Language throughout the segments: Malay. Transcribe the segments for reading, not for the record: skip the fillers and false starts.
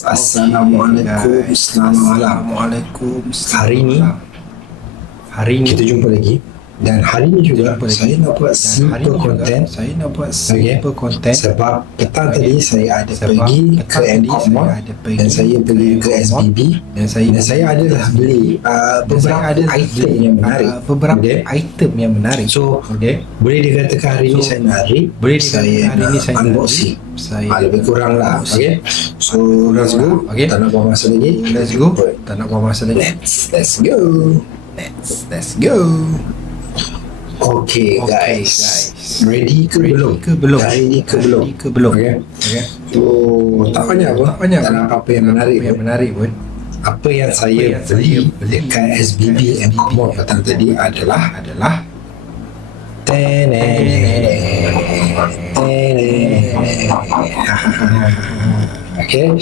Assalamualaikum. Assalamualaikum. Hari ini kita jumpa lagi. Dan hari ini juga saya nak buat simple content. Sebab petang tadi saya ada pergi ke Airport dan saya pergi ke SBB dan saya ada beli beberapa item yang menarik. So boleh dikatakan hari ini saya narik, saya unboxing. Lebih kurang lah. So let's go. Tak nak buang masa lagi. Let's go. Let's go. Okay guys, ready ke belum? Hari ni ke belum? Okay. So tak banyak pun, tak ada apa-apa yang menarik pun. Apa yang saya beli dekat SBB and Mall petang tadi adalah Okay.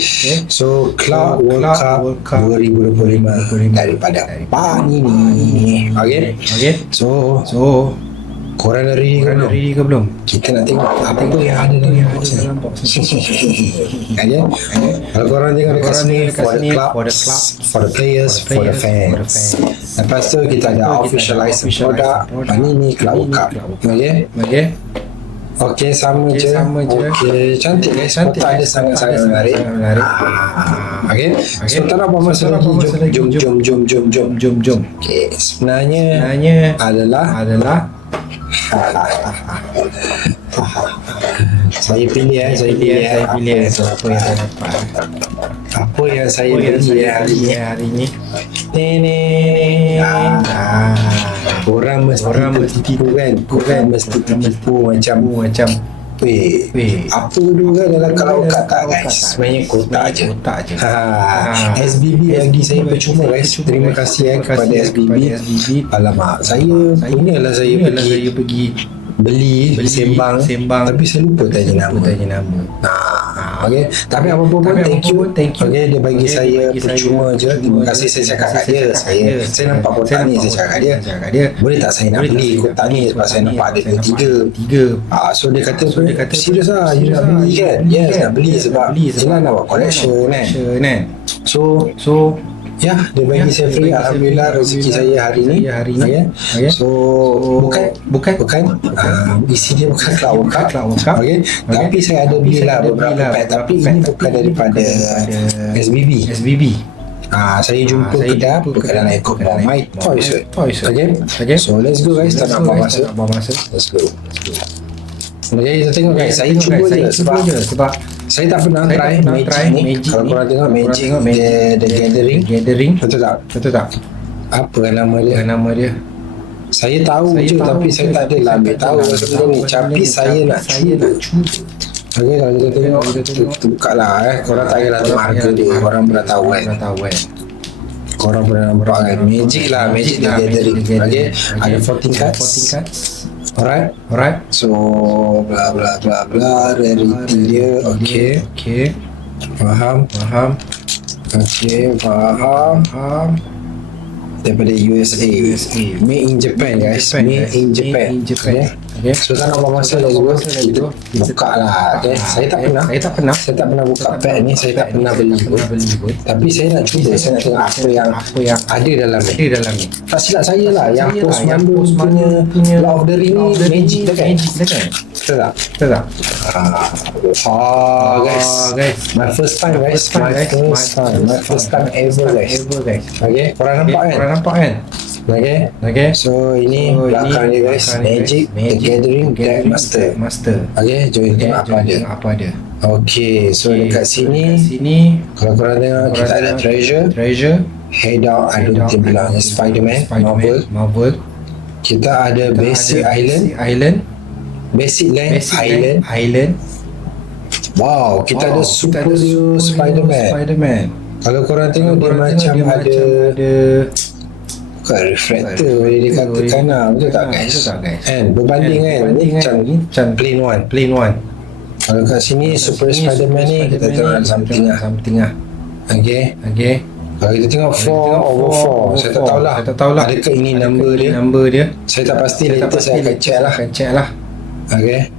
So Club World Cup 2025 daripada Panini. Okay. So korang dah ready ke belum? Kita nak tengok apa yang ada dalam box ni. Okay. Kalau korang tengok dekat sini, for the club, for the players, for the fans. Lepas tu kita ada official license product Panini Club World Cup. Okay, sama je. Okay, cantik guys. Kotak dia sangat-sangat menarik. Okay. So tak nak buang masa lagi. Jom. Okay, sebenarnya adalah saya pilih apa yang saya dapat. Apa yang saya beli hari ni. Korang mesti tipu kan? Korang mesti tipu macam apa dulu kan dalam kalau kata guys, sebenarnya kotak je. SBB bagi saya percuma guys. Terima kasih kepada SBB. Alamak, saya pergi beli sembang tapi saya lupa tanya nama. Okay. Tapi apa pun thank you. Okay, dia bagi saya percuma je. Terima kasih saya cakap kat dia. Saya nampak kotak ni, saya cakap kat dia. Boleh tak saya nak beli kotak ni sebab saya nampak ada tiga. So dia kata serius lah, you nak beli kan? Yes, nak beli sebab jelas nak buat collection kan. So ya, dia bagi saya free. Alhamdulillah rezeki saya hari ni. So bukan isi dia bukan Club World Cup. Okay. Tapi saya ada belilah beberapa pack, tapi ini bukan daripada SBB. Saya jumpa kedai dalam ekor My Toys. Okay. So let's go guys. Tak nak buang masa. Let's go. Okay, kita tengok guys. Saya cuba je sebab saya tak pernah try Magic ni. Kalau korang tengok Magic The Gathering. Betul tak? Apa nama dia? Saya tahu je tapi saya tak adalah ambil tahu sebelum ni. Tapi saya nak cuba. Okay, kalau kita tengok kita buka lah. Korang tak payah tengok harga dia. Korang pernah tahu kan? Korang pernah nampak kan? Magic The Gathering. Okay, ada 14 cards. Alright. So bla rarity dia. Okay. Faham. Okay, faham. Daripada USA. Made in Japan guys. Made in Japan. Okay. So tak nak buang masa lagi kita buka lah. Okay. Saya tak pernah buka pack ni. Saya tak pernah beli pun. Tapi saya nak cuba. Saya nak tengok apa yang ada dalam ni. Tak silap saya lah, yang Post Malone punya Lord of the Ring ni Magic dah kan? Betul tak? Guys, my first time guys. My first time ever guys. Okay, korang nampak kan? Okay. So ini belakang dia guys. Magic The Gathering Deck Master. Okay, jom tengok apa ada. Okay, so dekat sini kalau korang tengok kita ada Treasure, Head Out, I don't think bilang Spider-Man, Marvel. Kita ada Basic Island, Basic Land Island. Wow, kita ada Super Spider-Man. Kalau korang tengok dia macam ada bukan reflector boleh dikatakan lah. Betul tak guys? And berbanding kan, ni macam plain one. Kalau kat sini Super Spider-Man ni kita tengok something lah. Okay. Kalau kita tengok 4/4, saya tak tahulah adakah ini number dia. Saya tak pasti, later saya akan check lah. Okay.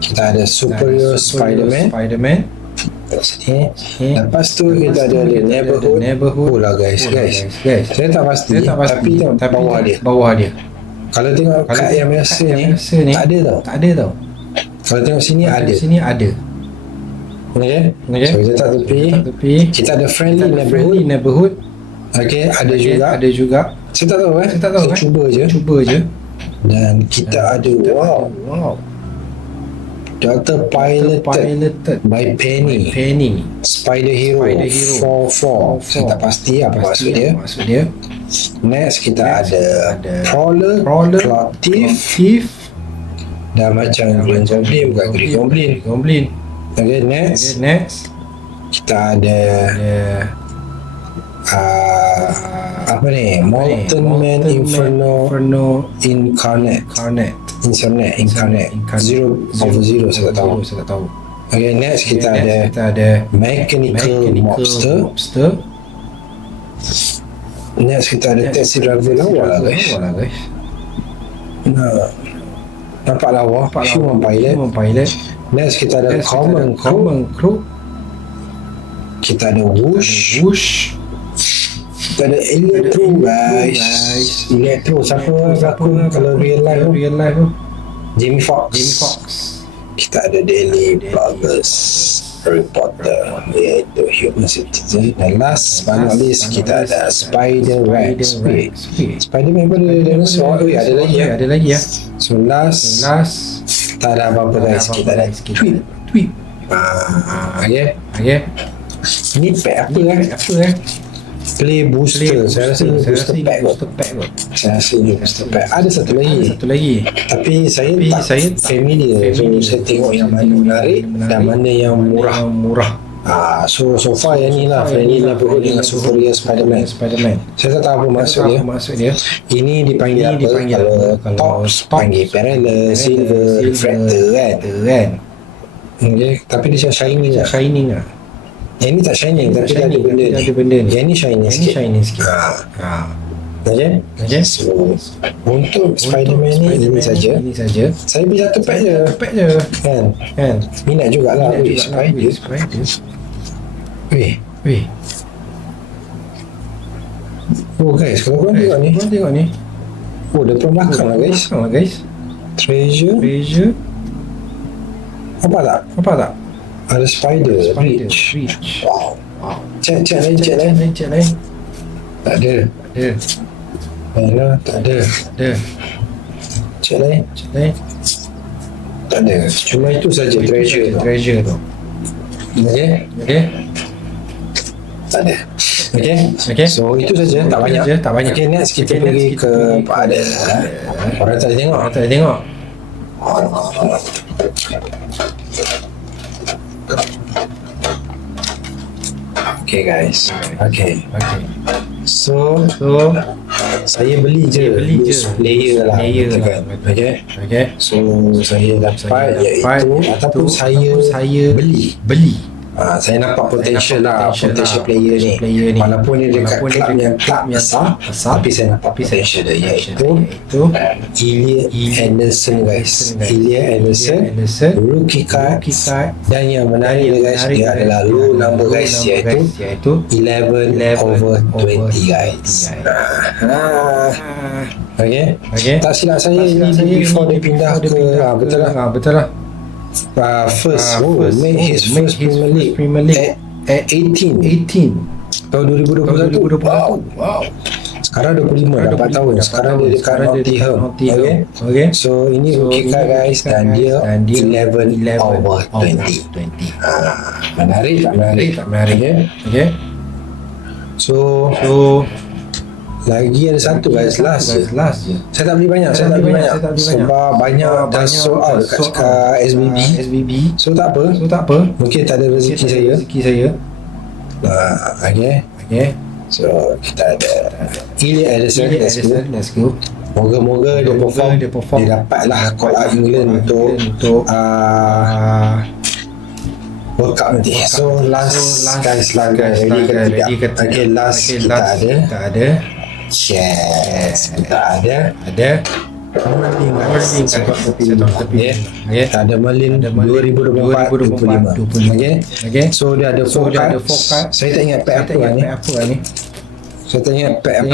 Kita ada Superior Spider-Man. kat sini. Lepas tu kita ada neighborhood. Oh lah guys. Saya tak pasti, tapi tengok bawah dia. Kalau tengok kad yang biasa ni, tak ada tau. Kalau tengok sini ada. Okay. So kita tak tepi. Kita ada friendly neighborhood. Okay, ada juga. Saya tak tahu saya cuba je. Dan kita ada wow. Dr. Piloted by Penny. Spider Hero 44. Saya tak pasti apa maksud dia. Next kita ada Prowler, Clock Thief. Dan macam Green Goblin, bukan Green Goblin. Okay, next kita ada apa ni? Molten Man Inferno Incarnate 0/0. Saya tak tahu. Okay, next kita ada Mechanical Mobster. Next kita ada Taxi Driver lawa lah guys. Nampak lawa. Human Pilot. Next kita ada Common Crew. Kita ada Whoosh. Kita ada Electro guys. Electro siapa kalau real life tu? Jamie Foxx. Kita ada Daily Buggers, Harry Potter, iaitu Human Citizen. Dan last but not least kita ada Spider-Rex. Spider-Man pun ada dinosaur. Ada lagi ya. So last tak ada apa-apa guys. Kita ada tweet. Okay. Ini pack apa Play Booster. Saya rasa ini booster pack kot. Saya rasa ini booster pack. Ada satu lagi. Tapi saya tak familiar. So saya tengok yang mana menarik dan mana yang murah. So far yang ni lah. Friendly neighborhood dengan Superior Spider-Man. Saya tak tahu apa maksud dia. Ini dipanggil apa? Kalau top panggil Parallel, Silver, Refractor kan. Okay. Tapi dia shining lah. Yang ni tak shining, tapi dia ada benda ni. Yang ni shining sikit. Okay. So untuk Spider-Man ni ini saja. Saya beli satu pack je. Kan. Minat jugalah beli Spider. Weh. Oh guys, kalau korang tengok ni. Oh, depan belakang lah guys. Treasure. Apa tak? Ada Spider Reach. Wow. Cek lain. Tak ada. Mana? Tak ada. Cek lain. Tak ada. Cuma itu saja treasure tu. Okay. Tak ada. Okay. So itu saja. Tak banyak. Okay, next kita pergi kepada orang tak tengok. Okay guys. So saya beli je player lah. Okay. So saya dapat iaitu ataupun saya beli. Saya nampak potential player ni. Walaupun dia dekat club yang tak besar, tapi saya nampak potential dia, iaitu Elliot Anderson guys. Rookie card. Dan yang menarik guys, dia adalah low number guys, iaitu 11/20 guys. Okay. Tak silap saya before dia pindah ke betul lah. First made his first Premier League at 18 tahun 2021. Wow. Sekarang 25, dah 4 tahun. Sekarang dia dekat Nottingham. Okay. So ini rookie card guys, dan dia 11/20. Menarik tak menarik? Okay. So lagi ada satu guys, last je. Saya tak beli banyak. Sebab banyak dah sold out dekat SBB. So tak apa. Mungkin tak ada rezeki saya. Okay. So kita ada Elliot Anderson. Let's go. Moga-moga dia perform. Dia dapatlah call out England untuk World Cup nanti. So last guys, ready ke tidak? Okay, last kita ada. Yes, kita ada Merlin guys. Sebab tepi lima. Okay. Okay. Tak ada Merlin 2024 25. Okay. So dia ada 4 cards. Saya tak ingat pack apa ni. Saya tak ingat pack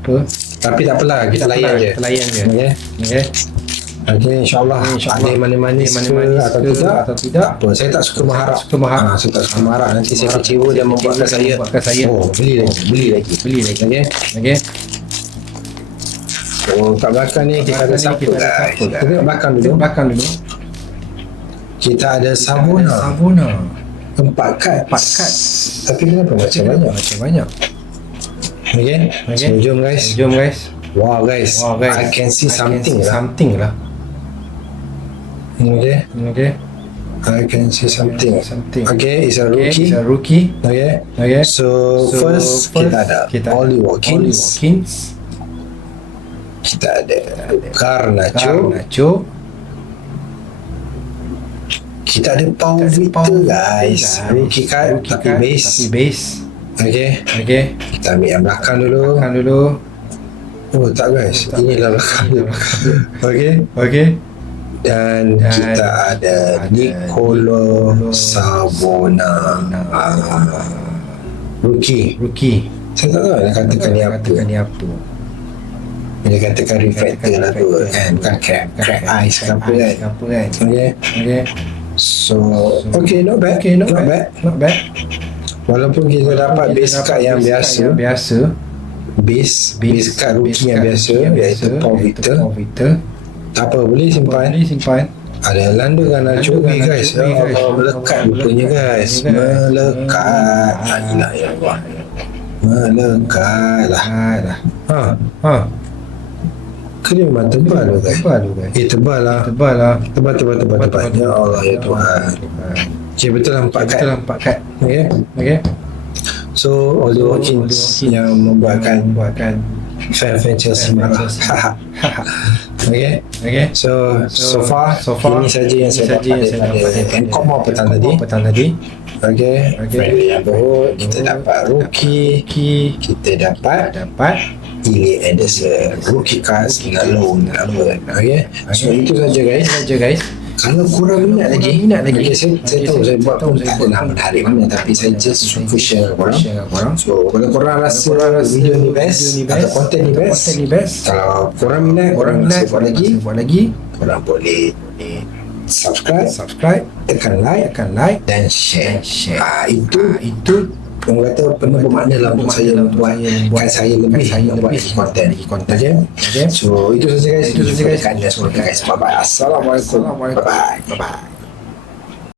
apa. Tapi tak apalah, kita layan je. Okay. Okay, insyaAllah ada manis-manis ke atau tidak. Tak apa, saya tak suka mengharap. Saya tak suka mengharap. Nanti saya kecewa dan membuatkan saya oh, beli lagi. Okay. Oh, kat belakang ni kita ada siapa guys? Kita tengok belakang dulu. Kita ada Savona 4 kad. Tapi kenapa macam banyak? Okay. So jom guys. Wow guys, I can see something lah. Okay. I can see something. Okay, it's a rookie. Okay. So first kita ada Ollie Watkins. Kita ada Garnacho. Kita ada Paul Victor guys. Rookie card tapi base. Okay. Kita ambil yang belakang dulu. Oh tak guys, inilah belakang. Okay. Dan kita ada Nicolo Savona. Rookie. Saya tak tahu nak katakan ni apa. Dia katakan reflector lah tu kan, bukan crack ice ke apa kan. Okay. So okay, not bad. Walaupun kita dapat base card yang biasa, base card rookie yang biasa, iaitu Paul Victor. Tak apa, boleh simpan. Ada Lando Garnacho guys. Melekat rupanya guys. Melekat lah. Kena memang tebal tu guys. Tebal lah. Tebal. Ya Allah ya Tuhan. Okay, betul lah 4 kad. Okay. So Ollie Watkins yang membuatkan fan Chelsea marah. Okay. So far ini saja yang saya dapat daripada Encomo petang tadi. Okay. Yang berut kita dapat rookie. Kita dapat Elliot Anderson, rookie cards dengan loan. Okay. So itu saja guys. Kalau korang minat lagi, okay, saya tahu saya buat pun tak adalah menarik mana, tapi saya just suka share korang. So kalau korang rasa video ni best atau konten ni best, kalau korang minat saya buat lagi, korang boleh subscribe, tekan like dan share. Itu orang kata penuh bermakna lah untuk saya buatkan saya lebih buat lagi konten. Okay? So itu saja guys. Bye bye. Assalamualaikum. Bye bye.